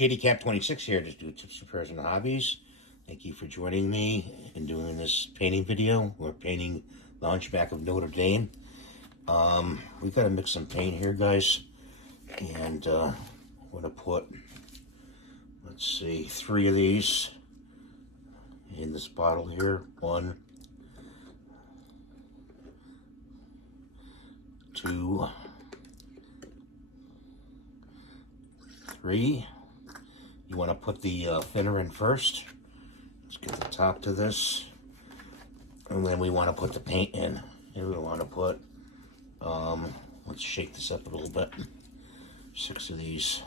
JDCap26 here, just do tips, repairs, and hobbies. Thank you for joining me in doing this painting video. We're painting the Hunchback of Notre Dame. We've got to mix some paint here, guys. And I'm going to put, let's see, 3 of these in this bottle here. 1, 2, 3. You want to put the thinner in first. Let's get the top to this. And then we want to put the paint in. Here we want to put, let's shake this up a little bit. 6 of these.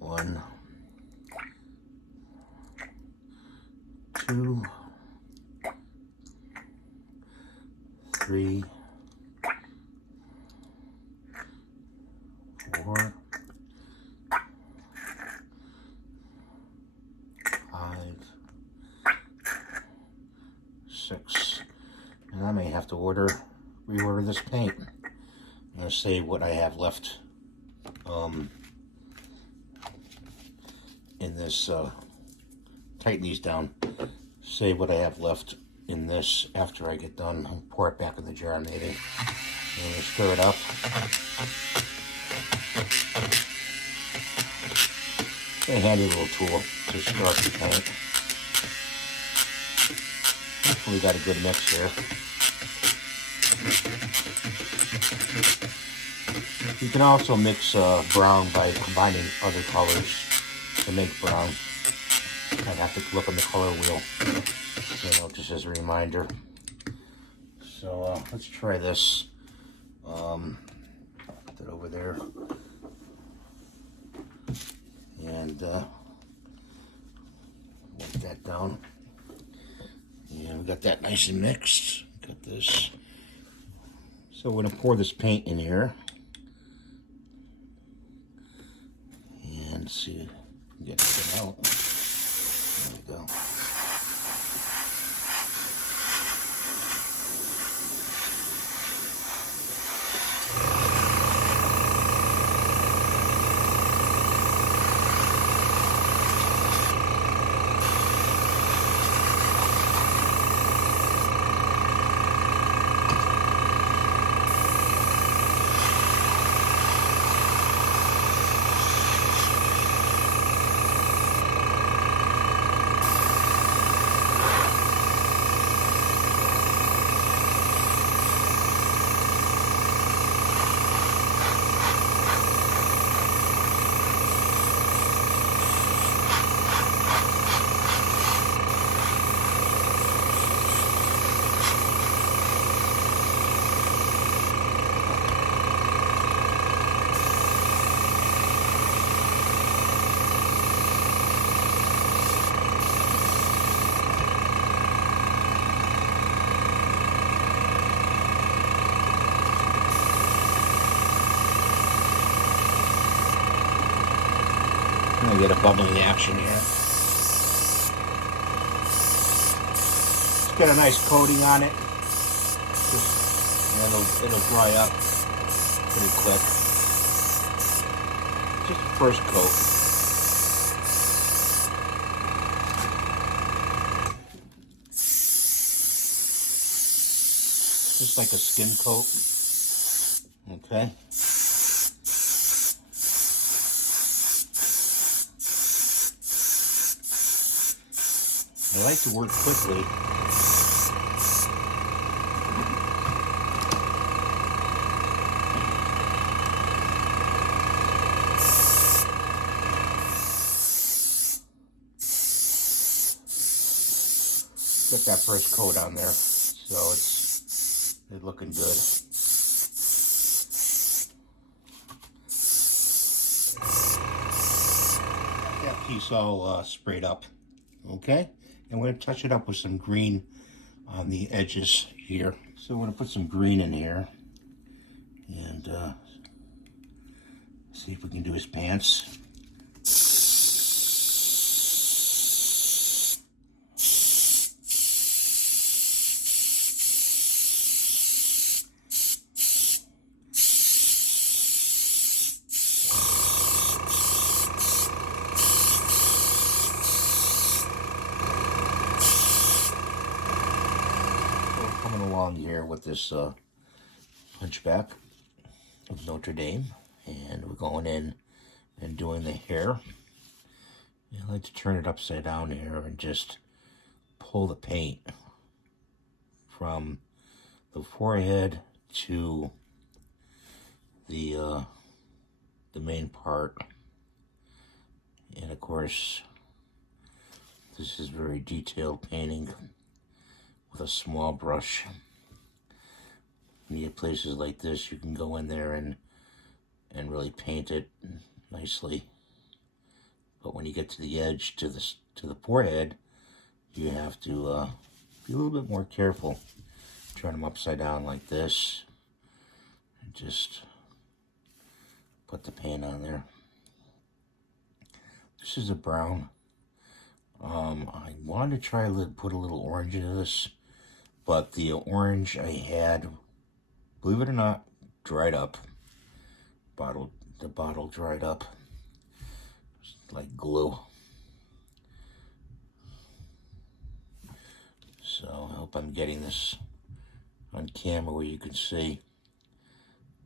1, 2, 3, 4, 5, 6. And I may have to reorder this paint. I'm going to save what I have left in this, tighten these down, save what I have left in this after I get done. I'll pour it back in the jar maybe. And stir it up. It's a handy little tool to start the paint. Hopefully we got a good mix here. You can also mix brown by combining other colors to make brown. I'd have to look on the color wheel, just as a reminder. So let's try this. Put that over there. And wipe that down. And we got that nice and mixed. Got this. So we're going to pour this paint in here. And see if we can get it out. There we go. I'm gonna get a bubbling action here. It's got a nice coating on it. And it'll dry up pretty quick. Just the first coat. Just like a skin coat. Okay. I like to work quickly. Get that first coat on there, so it's looking good. That piece all sprayed up, okay? And we're going to touch it up with some green on the edges here. So we're going to put some green in here and see if we can do his pants. along here with this hunchback of Notre Dame, and we're going in and doing the hair. I like to turn it upside down here and just pull the paint from the forehead to the main part. And of course, this is very detailed painting with a small brush. When you get places like this, you can go in there and really paint it nicely. But when you get to the edge, to the forehead, you have to be a little bit more careful. Turn them upside down like this, and just put the paint on there. This is a brown. I wanted to try to put a little orange into this, but the orange I had, believe it or not, dried up. The bottle dried up. It's like glue. So I hope I'm getting this on camera where you can see.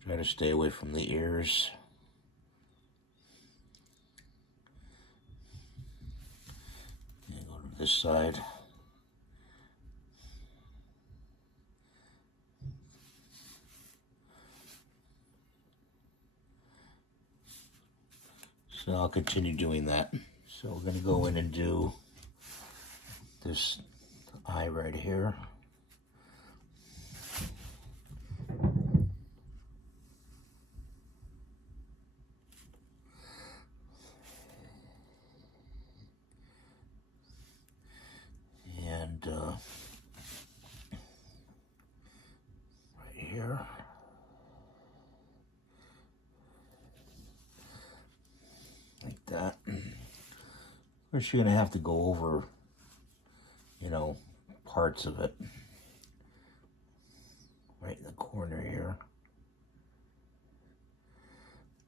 Try to stay away from the ears. And go to this side. So I'll continue doing that. So we're going to go in and do this eye right here. And right here. Like that. Of course, you're going to have to go over, parts of it. Right in the corner here.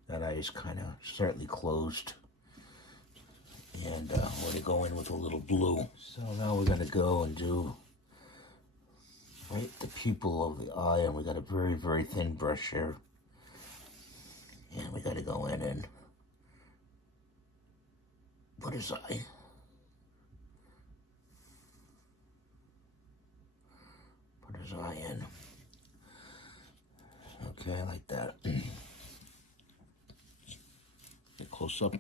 That eye is kind of slightly closed. And we're going to go in with a little blue. So now we're going to go and do right the pupil of the eye. And we got a very, very thin brush here. And we got to go in and put his eye. Put his eye in. Okay, like that. Get close up.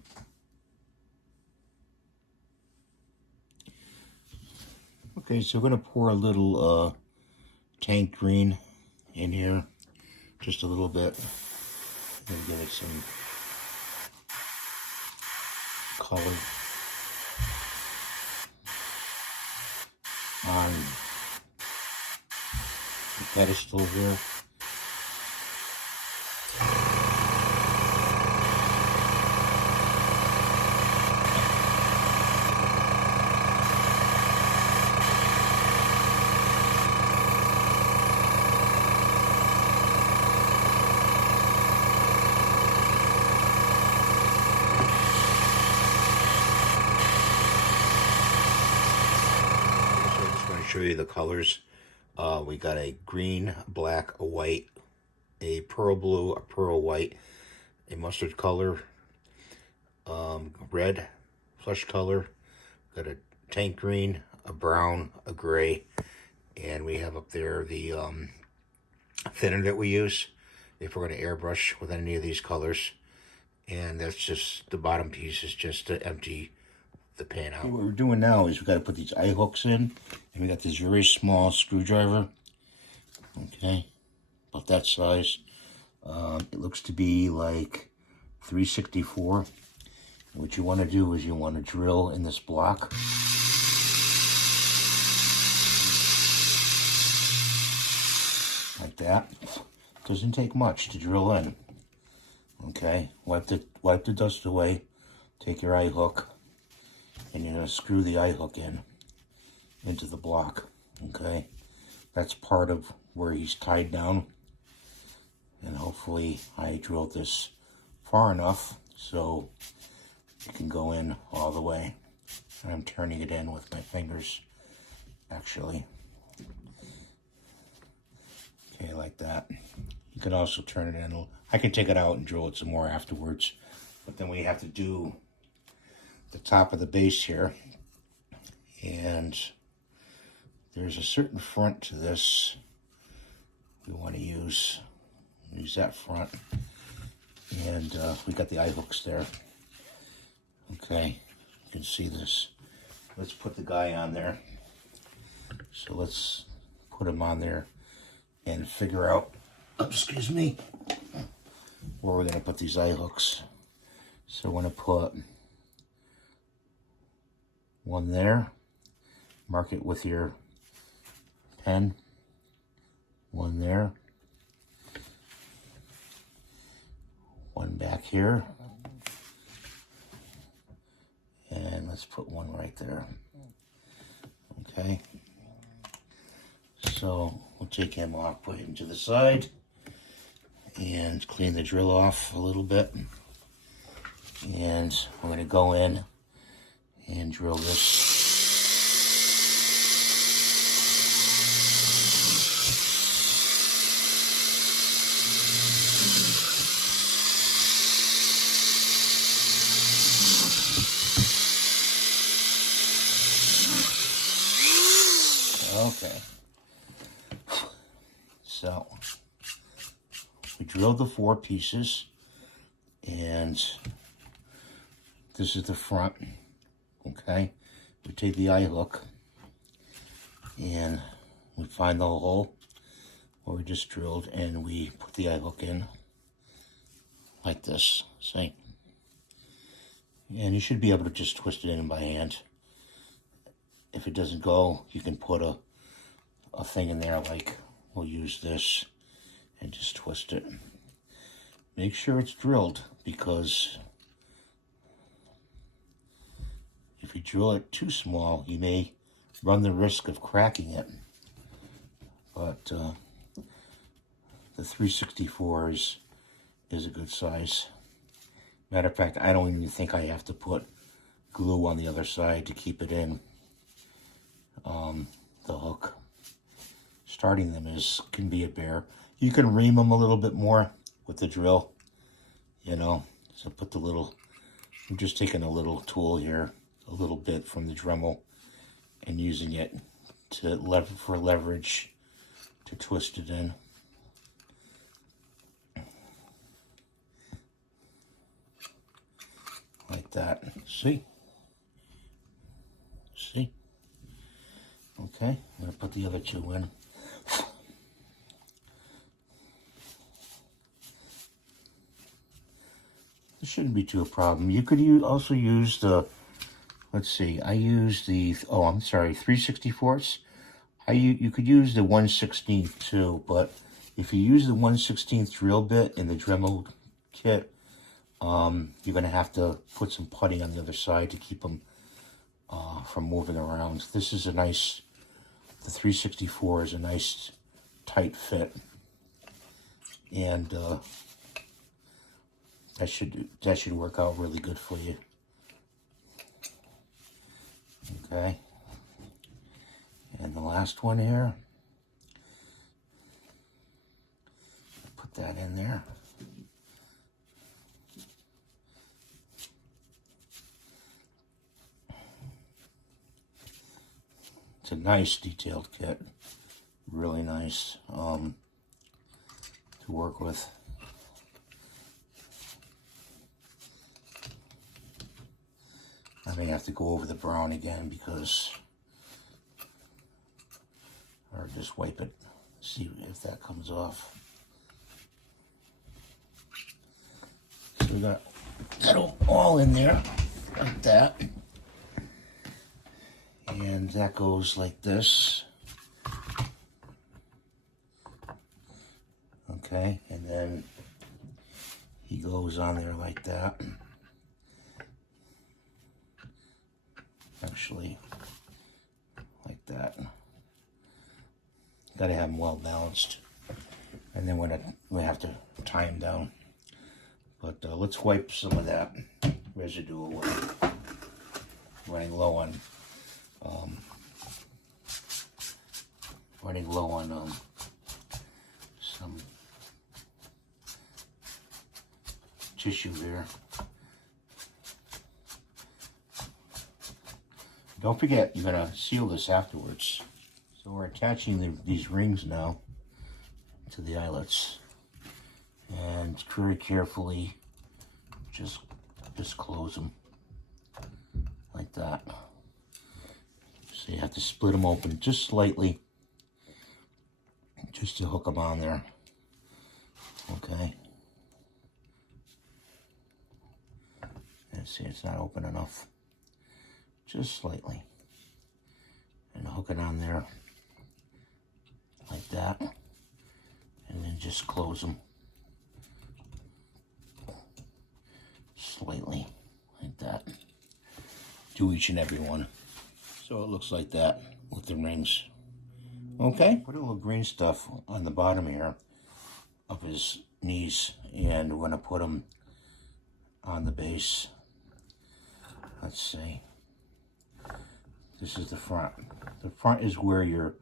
Okay, so we're going to pour a little tank green in here. Just a little bit. And give it some color on the pedestal here. Show you the colors. We got a green, black, a white, a pearl blue, a pearl white, a mustard color, red, flesh color, got a tank green, a brown, a gray, and we have up there the thinner that we use if we're going to airbrush with any of these colors. And that's just, the bottom piece is just to empty the pan out. What we're doing now is we got to put these eye hooks in, and we got this very small screwdriver. Okay, about that size. It looks to be like 3/64. What you want to do is you want to drill in this block. Like that. Doesn't take much to drill in. Okay, wipe the dust away. Take your eye hook. And you're going to screw the eye hook into the block, okay? That's part of where he's tied down. And hopefully I drilled this far enough so it can go in all the way. And I'm turning it in with my fingers, actually. Okay, like that. You can also turn it in. I can take it out and drill it some more afterwards. But then we have to do the top of the base here. And there's a certain front to this we want to use. Use that front. And we got the eye hooks there. Okay, you can see this. Let's put the guy on there. So let's put him on there and figure out, excuse me, where we're going to put these eye hooks. So we're going to put one there. Mark it with your pen. One there. One back here. And let's put one right there. Okay. So we'll take him off, put him to the side, and clean the drill off a little bit. And we're going to go in and drill this. Okay, so we drilled the 4 pieces, and this is the front. Okay, we take the eye hook and we find the hole where we just drilled, and we put the eye hook in like this, see? And you should be able to just twist it in by hand. If it doesn't go, you can put a thing in there, like we'll use this, and just twist it. Make sure it's drilled, because if you drill it too small, you may run the risk of cracking it. But the 364 is a good size. Matter of fact, I don't even think I have to put glue on the other side to keep it in. The hook. Starting them can be a bear. You can ream them a little bit more with the drill, you know. So put the little, I'm just taking a little tool here, a little bit from the Dremel, and using it to for leverage to twist it in. Like that. See? See? Okay, I'm going to put the other 2 in. This shouldn't be too a problem. You could also use the, let's see, I use the, 3/64. You could use the 1/16 too, but if you use the 1/16 drill bit in the Dremel kit, you're going to have to put some putty on the other side to keep them from moving around. This is a nice, the 3/64 is a nice tight fit, and that should work out really good for you. Okay, and the last one here, put that in there. It's a nice detailed kit, really nice to work with. I may have to go over the brown again because, or just wipe it, see if that comes off. So we got that all in there, like that. And that goes like this. Okay, and then he goes on there like that. Actually, like that. Got to have them well balanced. And then we have to tie them down. But let's wipe some of that residue away. Running low on tissue there. Don't forget, you're going to seal this afterwards. So we're attaching these rings now to the eyelets. And very carefully, just close them. Like that. So you have to split them open just slightly. Just to hook them on there. Okay. And see, it's not open enough. Just slightly. And hook it on there like that. And then just close them slightly like that. Do each and every one. So it looks like that with the rings. Okay, put a little green stuff on the bottom here of his knees, and we're going to put them on the base. Let's see. This is the front. The front is where your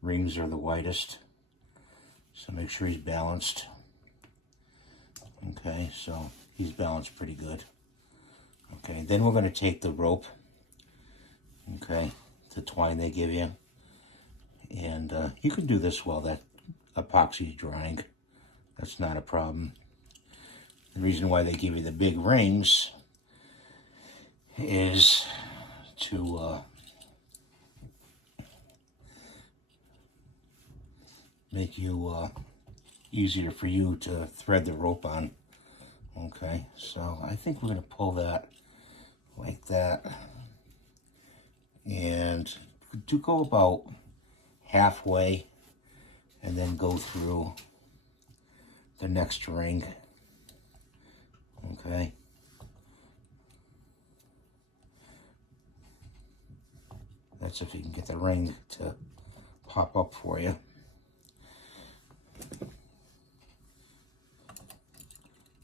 rings are the widest. So make sure he's balanced. Okay, so he's balanced pretty good. Okay, then we're going to take the rope, okay, the twine they give you. And you can do this while that epoxy is drying. That's not a problem. The reason why they give you the big rings is to make you easier for you to thread the rope on. Okay, so I think we're going to pull that like that. And to go about halfway and then go through the next ring. Okay. That's if you can get the ring to pop up for you.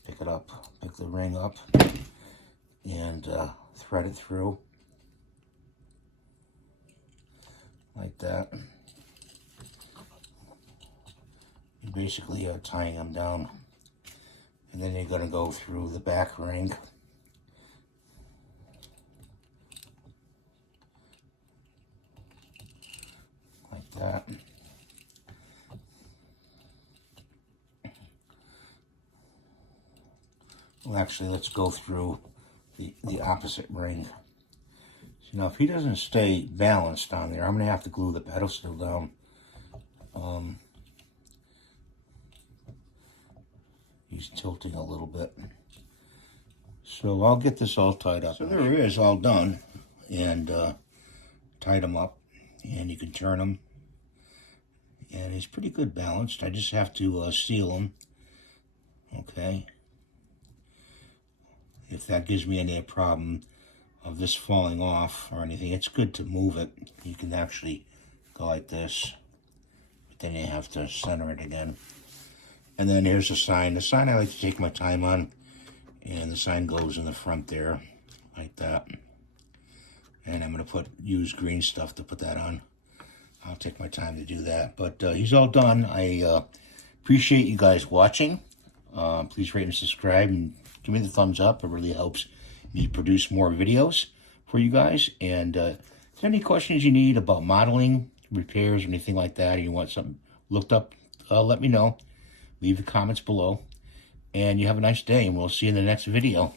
Pick it up, pick the ring up, and thread it through like that. You basically are tying them down, and then you're going to go through the back ring like that. Well, actually, let's go through the opposite ring. So now, if he doesn't stay balanced on there, I'm going to have to glue the pedestal down. He's tilting a little bit. So I'll get this all tied up. So there it is, all done. And tied him up. And you can turn him. And he's pretty good balanced. I just have to seal him. Okay. If that gives me any problem of this falling off or anything, it's good to move it. You can actually go like this, but then you have to center it again. And then here's the sign. The sign I like to take my time on, and the sign goes in the front there, like that. And I'm going to use green stuff to put that on. I'll take my time to do that. But he's all done. I appreciate you guys watching. Please rate and subscribe and give me the thumbs up. It really helps me produce more videos for you guys. And if there's any questions you need about modeling, repairs, or anything like that, or you want something looked up, let me know. Leave the comments below. And you have a nice day, and we'll see you in the next video.